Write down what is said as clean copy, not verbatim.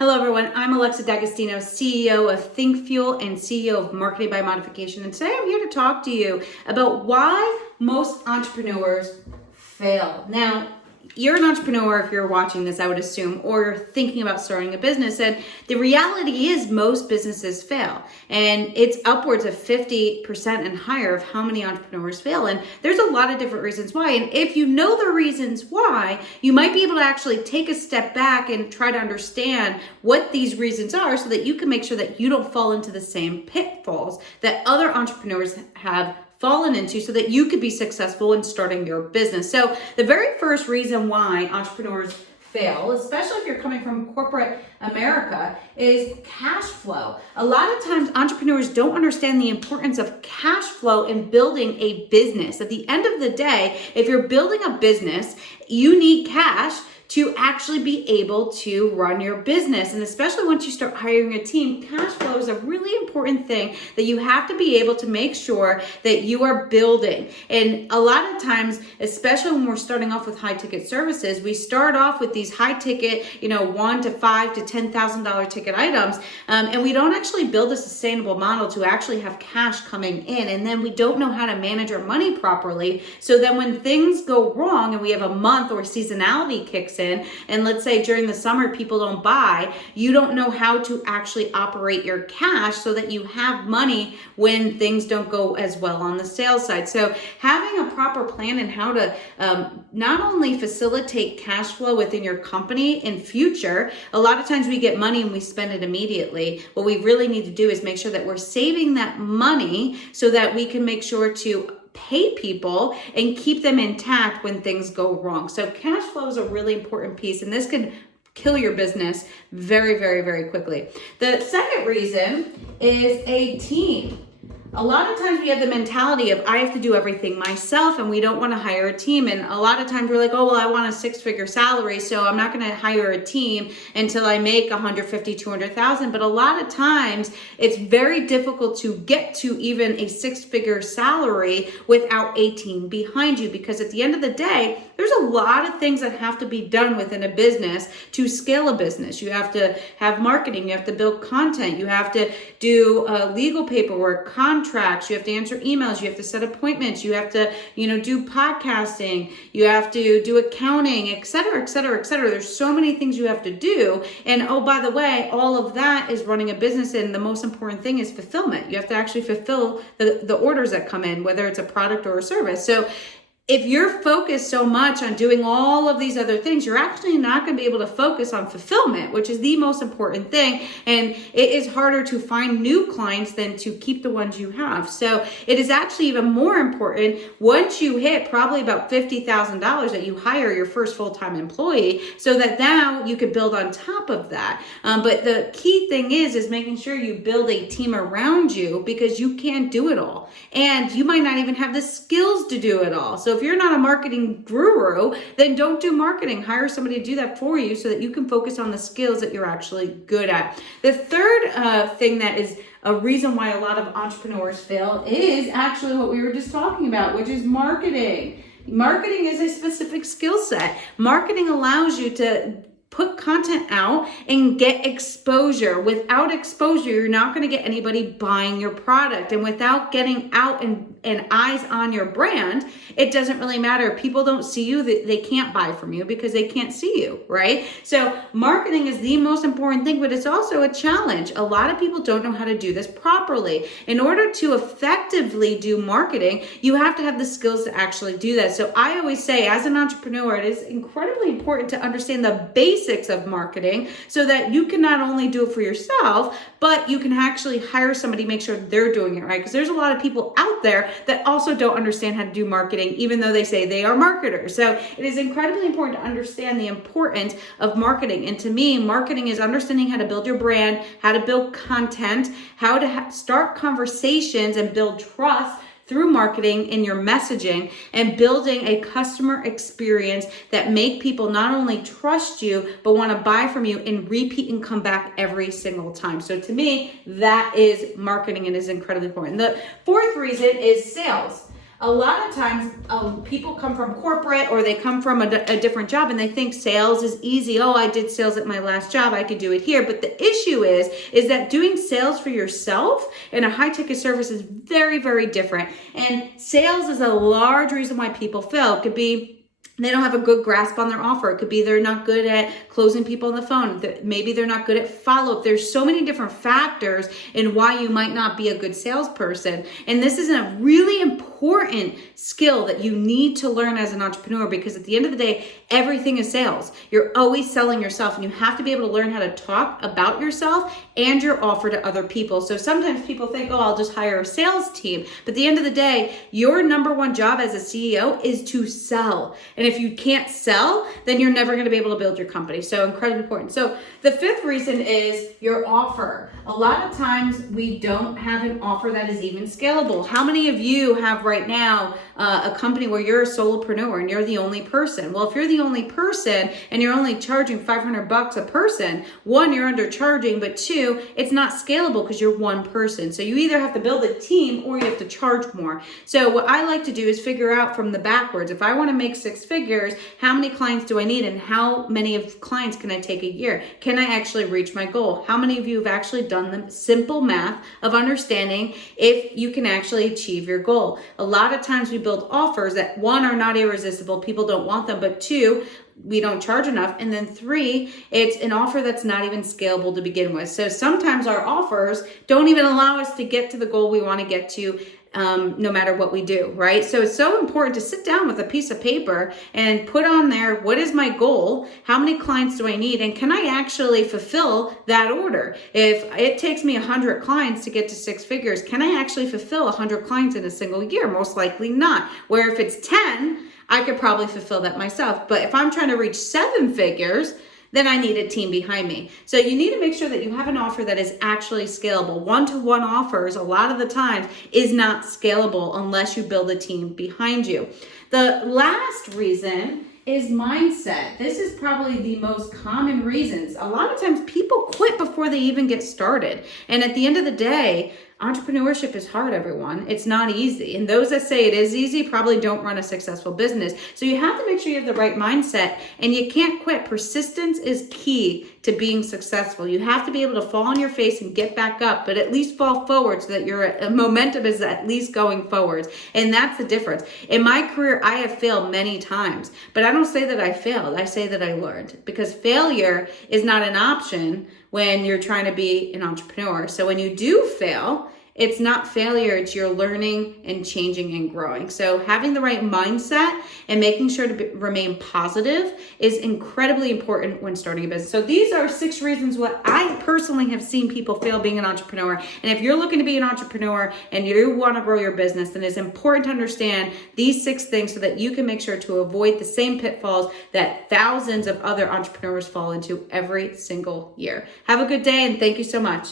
Hello everyone, I'm Alexa D'Agostino, CEO of Think Fuel and CEO of Marketing by Modification. And today I'm here to talk to you about why most entrepreneurs fail. Now, you're an entrepreneur if you're watching this, I would assume, or you're thinking about starting a business. And the reality is most businesses fail. And it's upwards of 50% and higher of how many entrepreneurs fail. And there's a lot of different reasons why. And if you know the reasons why, you might be able to actually take a step back and try to understand what these reasons are so that you can make sure that you don't fall into the same pitfalls that other entrepreneurs have fallen into so that you could be successful in starting your business. So the very first reason why entrepreneurs fail, especially if you're coming from corporate America, is cash flow. A lot of times entrepreneurs don't understand the importance of cash flow in building a business. At the end of the day, if you're building a business, you need cash to actually be able to run your business. And especially once you start hiring a team, cash flow is a really important thing that you have to be able to make sure that you are building. And a lot of times, especially when we're starting off with high ticket services, we start off with these high ticket, $1,000 to $5,000 to $10,000 ticket items. And we don't actually build a sustainable model to actually have cash coming in. And then we don't know how to manage our money properly. So then when things go wrong and we have a month or seasonality kicks in, and let's say during the summer people don't buy, you don't know how to actually operate your cash so that you have money when things don't go as well on the sales side. So having a proper plan and how to not only facilitate cash flow within your company in future, a lot of times we get money and we spend it immediately. What we really need to do is make sure that we're saving that money so that we can make sure to pay people and keep them intact when things go wrong. So cash flow is a really important piece, and this can kill your business very, very, very quickly. The second reason is a team. A lot of times we have the mentality of I have to do everything myself and we don't want to hire a team. And a lot of times we're like, oh, well, I want a six-figure salary, so I'm not going to hire a team until I make $150,000, $200,000. But a lot of times it's very difficult to get to even a six-figure salary without a team behind you, because at the end of the day, there's a lot of things that have to be done within a business to scale a business. You have to have marketing, you have to build content, you have to do legal paperwork, contracts, you have to answer emails, you have to set appointments, you have to, do podcasting, you have to do accounting, et cetera, et cetera, et cetera. There's so many things you have to do. And oh, by the way, all of that is running a business. And the most important thing is fulfillment. You have to actually fulfill the orders that come in, whether it's a product or a service. So if you're focused so much on doing all of these other things, you're actually not going to be able to focus on fulfillment, which is the most important thing. And it is harder to find new clients than to keep the ones you have. So it is actually even more important once you hit probably about $50,000 that you hire your first full-time employee, so that now you can build on top of that. But the key thing is making sure you build a team around you, because you can't do it all. And you might not even have the skills to do it all. So if you're not a marketing guru, then don't do marketing. Hire somebody to do that for you so that you can focus on the skills that you're actually good at. The third thing that is a reason why a lot of entrepreneurs fail is actually what we were just talking about, which is marketing. Marketing is a specific skill set. Marketing allows you to put content out and get exposure. Without exposure, you're not going to get anybody buying your product. And without getting out and eyes on your brand, it doesn't really matter. If people don't see you, they can't buy from you because they can't see you, right? So marketing is the most important thing, but it's also a challenge. A lot of people don't know how to do this properly. In order to effectively do marketing, you have to have the skills to actually do that. So I always say, as an entrepreneur, it is incredibly important to understand the basics of marketing so that you can not only do it for yourself, but you can actually hire somebody, make sure they're doing it right. Because there's a lot of people out there that also don't understand how to do marketing, even though they say they are marketers. So it is incredibly important to understand the importance of marketing. And to me, marketing is understanding how to build your brand, how to build content, how to start conversations and build trust through marketing in your messaging, and building a customer experience that make people not only trust you, but want to buy from you and repeat and come back every single time. So to me, that is marketing and is incredibly important. The fourth reason is sales. A lot of times people come from corporate or they come from a different job and they think sales is easy. Oh, I did sales at my last job, I could do it here. But the issue is that doing sales for yourself in a high ticket service is very, very different. And sales is a large reason why people fail. It could be they don't have a good grasp on their offer. It could be they're not good at closing people on the phone. Maybe they're not good at follow-up. There's so many different factors in why you might not be a good salesperson. And this is a really important skill that you need to learn as an entrepreneur, because at the end of the day, everything is sales. You're always selling yourself, and you have to be able to learn how to talk about yourself and your offer to other people. So sometimes people think, oh, I'll just hire a sales team. But at the end of the day, your number one job as a CEO is to sell. And if you can't sell, then you're never going to be able to build your company. So incredibly important. So the fifth reason is your offer. A lot of times we don't have an offer that is even scalable. How many of you have right now a company where you're a solopreneur and you're the only person? Well, if you're the only person and you're only charging $500 a person, one, you're undercharging, but two, it's not scalable because you're one person. So you either have to build a team or you have to charge more. So what I like to do is figure out from the backwards. If I want to make six figures, how many clients do I need and how many of clients can I take a year? Can I actually reach my goal? How many of you have actually done the simple math of understanding if you can actually achieve your goal? A lot of times we build offers that, one, are not irresistible. People don't want them, but two, we don't charge enough. And then three, it's an offer that's not even scalable to begin with. So sometimes our offers don't even allow us to get to the goal we want to get to, no matter what we do, right? So it's so important to sit down with a piece of paper and put on there, what is my goal? How many clients do I need? And can I actually fulfill that order? If it takes me 100 clients to get to six figures, can I actually fulfill 100 clients in a single year? Most likely not. Where if it's 10, I could probably fulfill that myself. But if I'm trying to reach seven figures, then I need a team behind me. So you need to make sure that you have an offer that is actually scalable. One-to-one offers, a lot of the times, is not scalable unless you build a team behind you. The last reason is mindset. This is probably the most common reasons. A lot of times people quit before they even get started. And at the end of the day, entrepreneurship is hard, everyone. It's not easy. And those that say it is easy probably don't run a successful business. So you have to make sure you have the right mindset, and you can't quit. Persistence is key to being successful. You have to be able to fall on your face and get back up, but at least fall forward so that your momentum is at least going forwards. And that's the difference. In my career, I have failed many times, but I don't say that I failed. I say that I learned, because failure is not an option when you're trying to be an entrepreneur. So when you do fail, it's not failure, it's you're learning and changing and growing. So having the right mindset and making sure to remain positive is incredibly important when starting a business. So these are 6 reasons what I personally have seen people fail being an entrepreneur. And if you're looking to be an entrepreneur and you want to grow your business, then it's important to understand these 6 things so that you can make sure to avoid the same pitfalls that thousands of other entrepreneurs fall into every single year. Have a good day, and thank you so much.